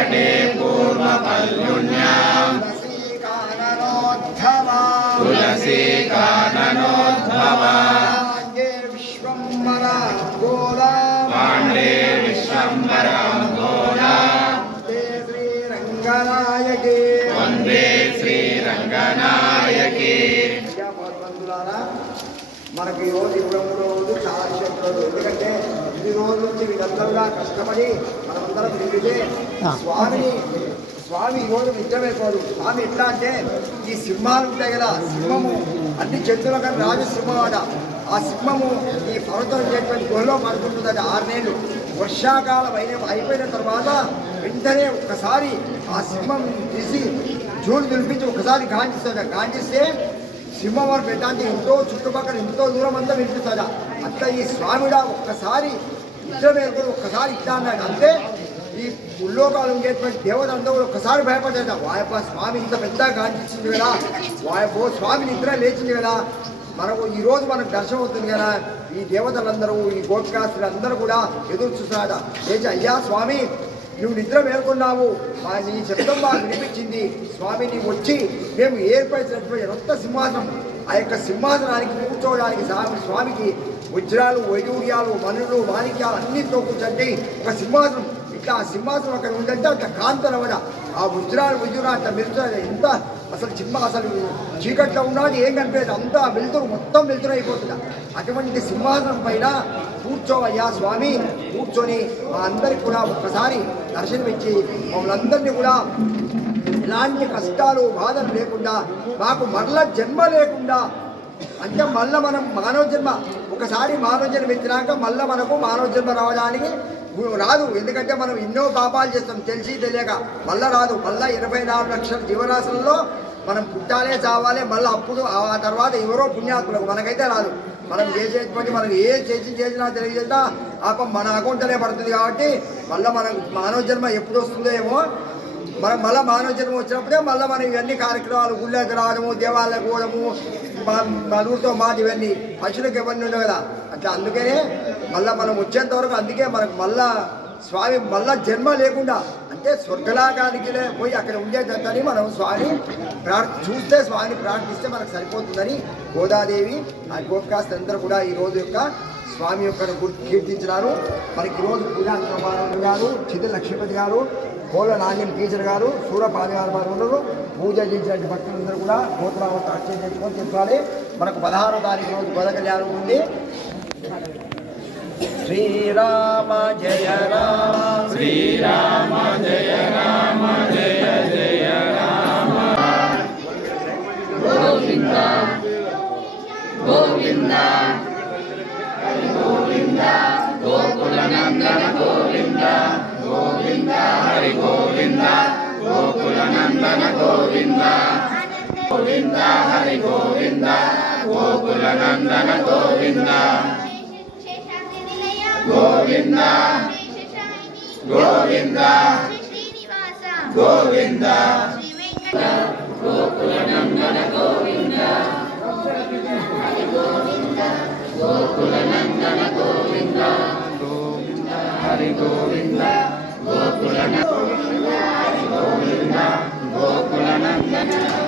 పూర్వ పల్యుణ్యాం కాననోద్ధవ తులసీ కాననోద్భవ విశ్వంబర గోదా పాండే విశ్వంబరంబోధా శ్రీరంగనాయకి వందే శ్రీరంగనాయకి బంధువులారా మనకి రోజు ఇరవై రోజు చాలా విషయం రోజు. ఎందుకంటే ఇన్ని రోజుల నుంచి వీళ్ళందరూగా కష్టపడి స్వామిని స్వామి ఈ రోజు నిజమైపోదు స్వామి ఎట్లా అంటే ఈ సింహాలు ఉంటాయి కదా సింహము. అన్ని జంతువుల కానీ రాజు సింహం ఆ సింహము ఈ పర్వతం చేటువంటి గుహలో పడుకుంటుందట ఆరు నెలలు వర్షాకాలం అయిన అయిపోయిన తర్వాత వెంటనే ఒక్కసారి ఆ సింహం తీసి జూడు దులిపించి ఒకసారి గాంచిస్తుంది గాంచిస్తే సింహవారు పెట్టాలంటే ఎంతో చుట్టుపక్కల ఎంతో దూరం అంతా వినిపిస్తుందా. అట్లా ఈ స్వామిడా ఒక్కసారి ఇద్దరు మేరకు ఒక్కసారి ఇట్లా అన్నాడు. అంటే ఈ ముల్లోకాలు ఉండేటువంటి దేవత అంతా కూడా ఒక్కసారి భయపడ్డాడు వాయప స్వామి ఇంత పెద్ద గాంచింది కదా. వాయపో స్వామి నిద్ర లేచింది కదా. మనకు ఈ రోజు మనకు దర్శనం అవుతుంది కదా. ఈ దేవతలందరూ ఈ గోపికాస్తులు అందరూ కూడా ఎదురు చూస్తున్నాడ లేచి అయ్యా స్వామి నువ్వు నిద్ర మేల్కొన్నావు. నీ శబ్దం మాకు వినిపించింది. స్వామి నీవు వచ్చి మేము ఏర్పరిచినటువంటి రొత్త సింహాసనం ఆ యొక్క సింహాసనానికి కూర్చోవడానికి స్వామి స్వామికి వజ్రాలు వైడూర్యాలు మనులు మాణిక్యాలు అన్నింటితో కూర్చొని ఒక సింహాసనం ఇట్లా ఆ సింహాసనం అక్కడ ఉందంటే అట్లా కాంతనవడ ఆ వజ్రాలు వజ్రాలు అట్లా మెరుస్తుంది ఎంత అసలు సింహ అసలు చీకట్లో ఉన్నది ఏం కనిపించదు. అంతా వెలుతురు మొత్తం వెలుతురు అయిపోతుంది అటువంటి సింహాసనం పైన కూర్చోవయ్యా స్వామి. కూర్చొని మా అందరికి కూడా ఒక్కసారి దర్శనమిచ్చి మమ్మల్ని అందరినీ కూడా ఎలాంటి కష్టాలు బాధలు లేకుండా మాకు మరల జన్మ లేకుండా అంటే మళ్ళీ మనం మానవ జన్మ. ఒకసారి మానవ జన్మ ఇచ్చినాక మళ్ళీ మనకు మానవ జన్మ రావడానికి రాదు. ఎందుకంటే మనం ఎన్నో పాపాలు చేస్తాం. తెలిసి తెలియక. మళ్ళా రాదు. మళ్ళా ఇరవై నాలుగు లక్షల జీవరాశులలో మనం పుట్టాలే చావాలి మళ్ళీ అప్పుడు ఆ తర్వాత ఎవరో పుణ్యాత్ములకు మనకైతే రాదు. మనం చేసేటువంటి మనం ఏ చేసి చేసినా తెలియజేసినా ఆ మన అకౌంట్లోనే పడుతుంది కాబట్టి మళ్ళీ మనం మానవ జన్మ ఎప్పుడు వస్తుందో ఏమో మనం మళ్ళీ మానవ జన్మ వచ్చినప్పుడే మళ్ళీ మనం ఇవన్నీ కార్యక్రమాలు గుళ్ళకి రావడము దేవాలయాలకు పోవడము నలుగురితో మాట ఇవన్నీ పశువులకు ఇవన్నీ ఉండవు కదా. అట్లా అందుకనే మళ్ళీ మనం వచ్చేంత వరకు అందుకే మనకు మళ్ళా స్వామి మళ్ళా జన్మ లేకుండా అంటే స్వర్గలాగానికి పోయి అక్కడ ఉండేటని మనం స్వామి ప్రార్థ చూస్తే స్వామిని ప్రార్థిస్తే మనకు సరిపోతుందని గోదాదేవి ఆ గోపికాస్త అందరూ కూడా ఈ రోజు యొక్క స్వామి యొక్క కీర్తించినారు. మనకి ఈరోజు పూజా కుమారు గారు చిది లక్ష్మీపతి గారు కోళ్ళ నాణ్యం టీచర్ గారు సూరపాది గారు వారు పూజ చేసినటువంటి భక్తులందరూ కూడా గోత్రావత అర్చన చేసుకొని చెప్పాలి మనకు పదహారో తారీఖు రోజు గోద కళ్యాణం ఉంది. శ్రీరామ జయ రామ. శ్రీరామ జయ రామ జయ జయ రామ. గోవింద గోవింద. గోవింద గోకుల గోవింద. గోవింద హరి గోవింద గోకుల నందన గోవింద. గోవింద గోవింద గోవింద. గోకుల నందన గోవింద. గోకుల నందన గోవింద. గోవింద హరి గోవింద. గోకుల గోవింద గోవింద. وكل نبنا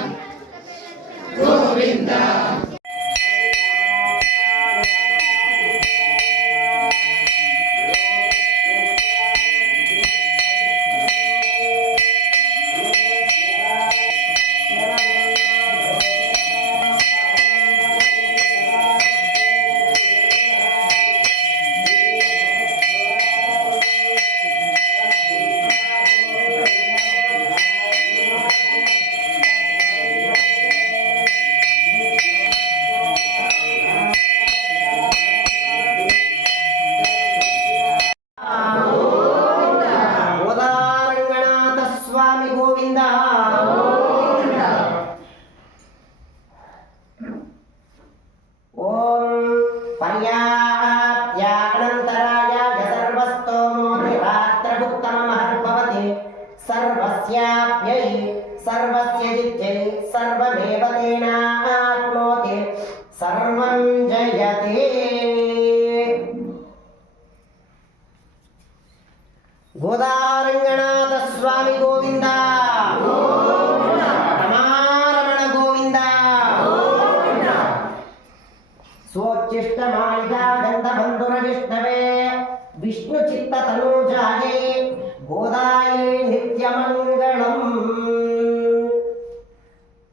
Govinda.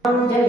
జయతే ఓం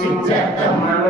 సిద్ధ్యర్థం మనో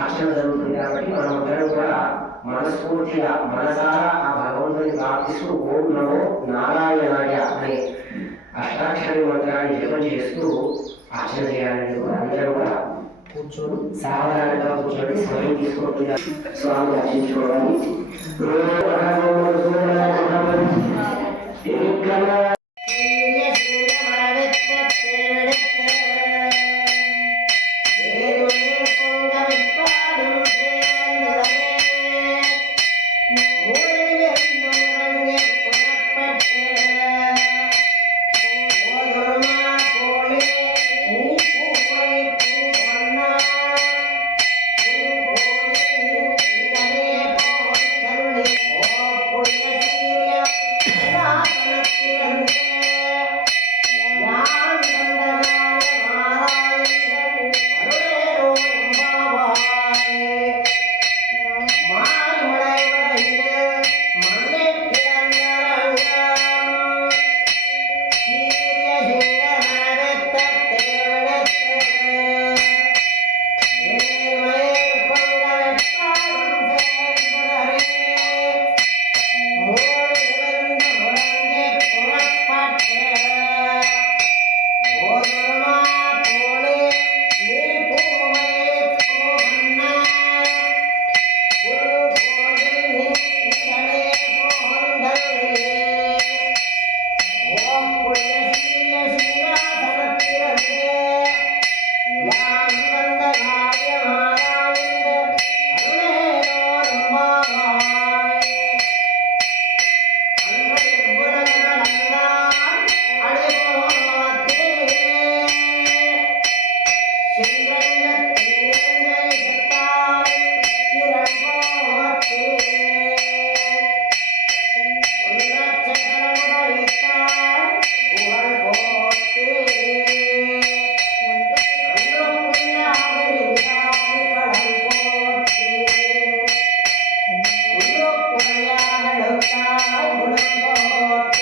అర్చన జరుగుతుంది కాబట్టి మనం అందరం కూడా మనస్ఫూర్తిగా మనసారా ఆ భగవంతుని ప్రార్థిస్తూ ఓం నమో నారాయణాయ అనే అష్టాక్షరి మంత్రాన్ని జపం చేస్తూ ఆచరణ చేయాలని కూడా అందరూ కూడా కూర్చోడు సాధారణంగా కూర్చోండి సమయం తీసుకోకుండా స్వామి అర్చించుకోవాలి ভোলা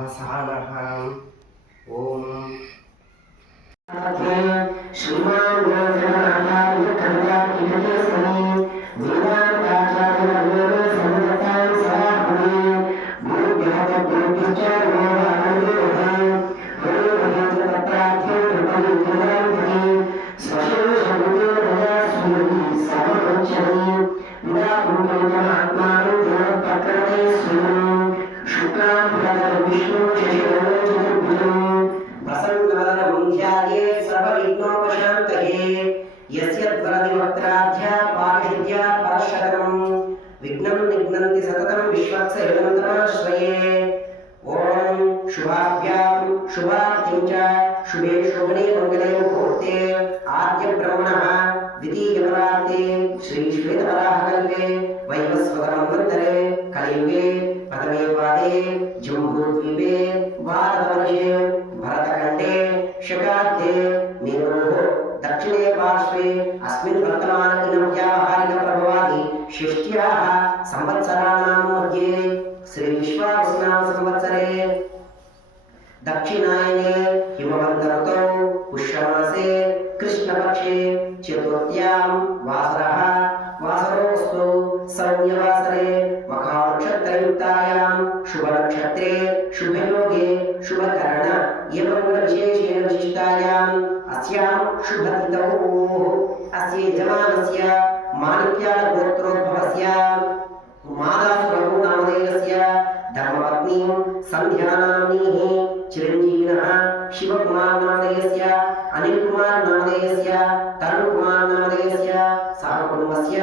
वसानः ॐ शिवाय మధ్యాహారిణ ప్రభవాది షష్ట్యాः సంవత్సరాణాం मध्ये श्रीविश्वावसुनाम संवत्सरे दक्षिणायने हिमवन्तऋतौ पुष्यमासे कृष्णपक्षे चतुर्थ्यां वासरः वासरोऽस्तु संन्यवास अस्य यजमानस्य माणिक्यालगोत्रोद्भवस्य मादासुरभु नामधेयस्य धर्मपत्नीं सन्ध्यानाम्नीः चिरञ्जीविनः शिवकुमारनामधेयस्य अनिलकुमारनामधेयस्य तरुणकुमारनामधेयस्य सहकुटुम्बस्य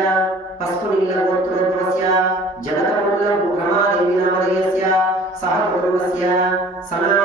पस्पुनिल्लगोत्रोद्भवस्य जनकमुल्लरमादेवीनामधेयस्य सहकुटुम्बस्य सनातनगोत्रोद्भवस्य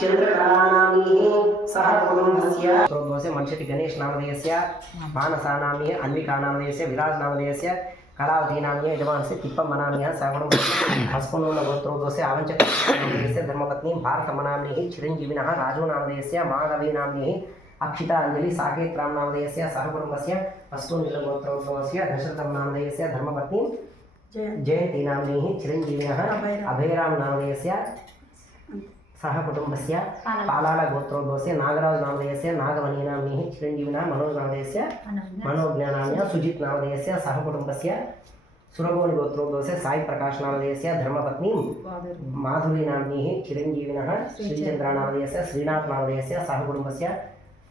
चन्द्रकलानामीः सः कुटुम्बस्य दोषे मन्षति गणेशनामधेयस्य मानसानामीः अन्विकानामधेयस्य विराजनामधेयस्य कलावधीनामीय यजमानस्य तिप्पमनामीः सः कुटुम्बस्य हस्कुनूनगोत्रो दोषे आवञ्चकनामधेयस्य धर्मपत्नीं भारतमनाम्निः चिरञ्जीविनः राजूनामधेयस्य से अस्तु से दशरथम नामधेय धर्मपत्नी जयंती नामधेय अभयराम। नामधेय सह कुटुम्बस्य पालाडगोत्रोद्भवस्य नागराज नामधेयस्य नागमणीनाम्नीः चिरञ्जीविनः मनोज नामधेयस्य मनोज्ञानाम्न्या सुजित् नामधेयस्य सह कुटुम्बस्य धर्मपत्नीं माधुरीनाम्नीः चिरञ्जीविनः श्रीचन्द्रनामधेयस्य श्रीनाथ नामधेयस्य सह कुटुम्बस्य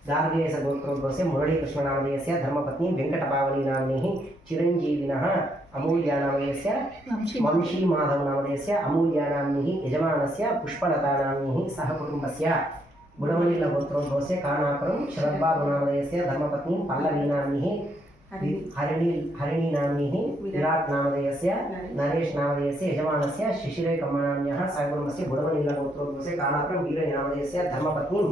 गार्गेयसगोत्रोद्भवस्य मुरळीकृष्णनामधेयस्य धर्मपत्नीं वेङ्कटपावलीनाम्नीः चिरञ्जीविनः अमूल्यानामधेयस्य वंशीमाधवनामधेयस्य अमूल्यानाम्नीः यजमानस्य पुष्पलतानाम्नीः सह कुटुम्बस्य गुणमणिलगोत्रोद्भवस्य कानापुरं शरद्बाबुनामधेयस्य धर्मपत्नीं पल्लवीनाम्नीः हरिणी। हरिणीनाम्नीः विराट्। नामधेयस्य नरेश। नामधेयस्य यजमानस्य शिशिरेकम्मनाम्न्यः सकुटुम्बस्य गुणमणिलगोत्रोद्भवस्य कानापुरं वीरनामधेयस्य धर्मपत्नीं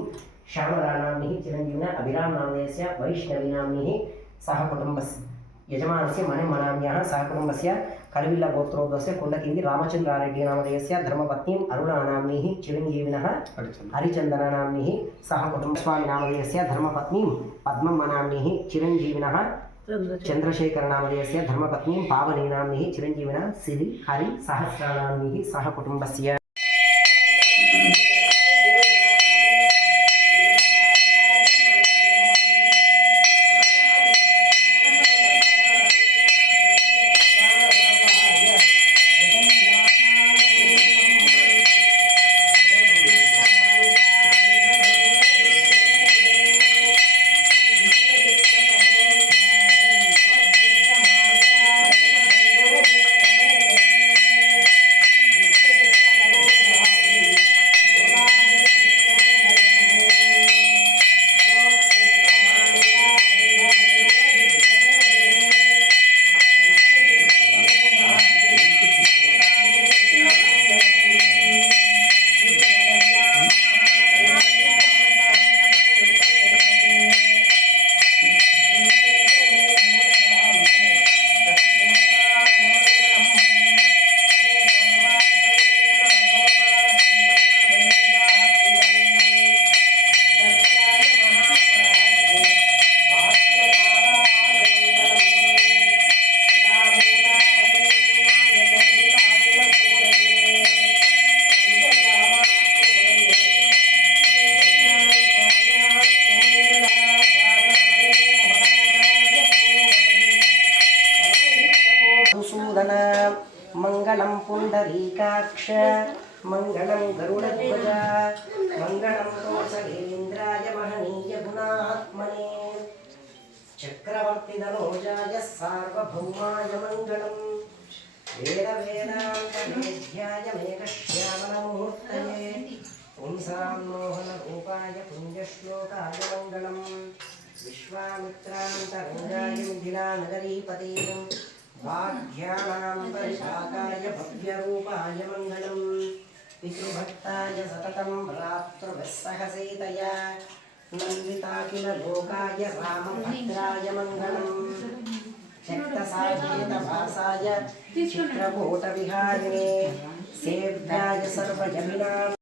श्यामलानाम्नीः चिरञ्जीविनः अभिराम नामधेयस्य वैष्णवीनाम्नीः सह कुटुम्बस्य యజమానస్య మనమనామ్యः సహకుటుంబస్య కరివిల్ల గోత్రోద్వస్య కుండకింది రామచంద్రారెడ్డి నామదేయస్య ధర్మపత్ని అరుణానామ్ని నామధేయస్య ధర్మపత్నీం అరుణానామ్నీः స్వామి నామదేయస్య ధర్మపత్ని పద్మం ధర్మపత్నీం చిరంజీవిన చంద్రశేఖర. నామదేయస్య ధర్మపత్ని పావనీనామ్నీः చిరంజీవిన సిరి హరి సహస్రనామ్నీः సహకుటుంబస్య. पुण्डरीकाक्ष मङ्गलं गरुडध्वज मङ्गलं कोसलेन्द्राय महनीय गुणात्मने चक्रवर्तिधनोजाय सार्वभौमाय मङ्गलं वेदवेदान्तवेद्याय मेघश्यामनमूर्तये पुंसां मोहनरूपाय पुण्यश्लोकाय मङ्गलम् विश्वामित्रान्तरङ्गाय मिथिलानगरीपतेयम् वाख्याणां परिशाकाय भव्यरूपाय मङ्गलम् पितृभक्ताय सततं भ्रातृभिः सह सीतया नन्दिता किल लोकाय रामभद्राय मङ्गलम् शक्तसाकेतभासाय चित्रकूटविहारिणे सेव्याय सर्वजमिनाम्